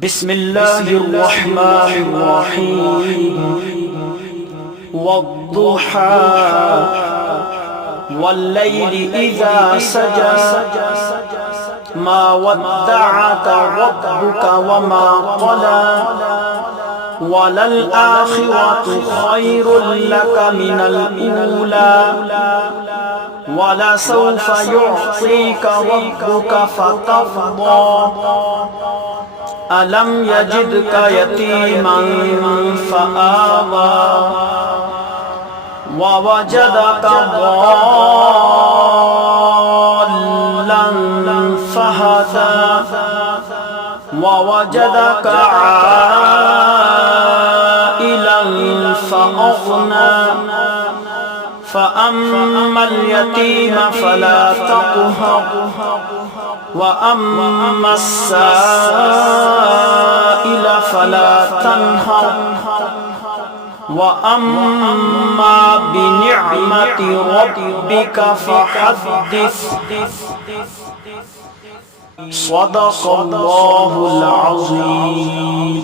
بسم الله الرحمن الرحيم والضحى والليل إذا سجى ما ودعك ربك وما قلى وللآخرة خير لك من الأولى ولسوف يعطيك ربك فترضى ألم يجدك يتيما فآوى ووجدك ضالا فهدى ووجدك عائلا فأغنى فأما اليتيم فلا تقهر وأما السائل فلا تنهر وأما بنعمة ربك فحدث صدق الله العظيم.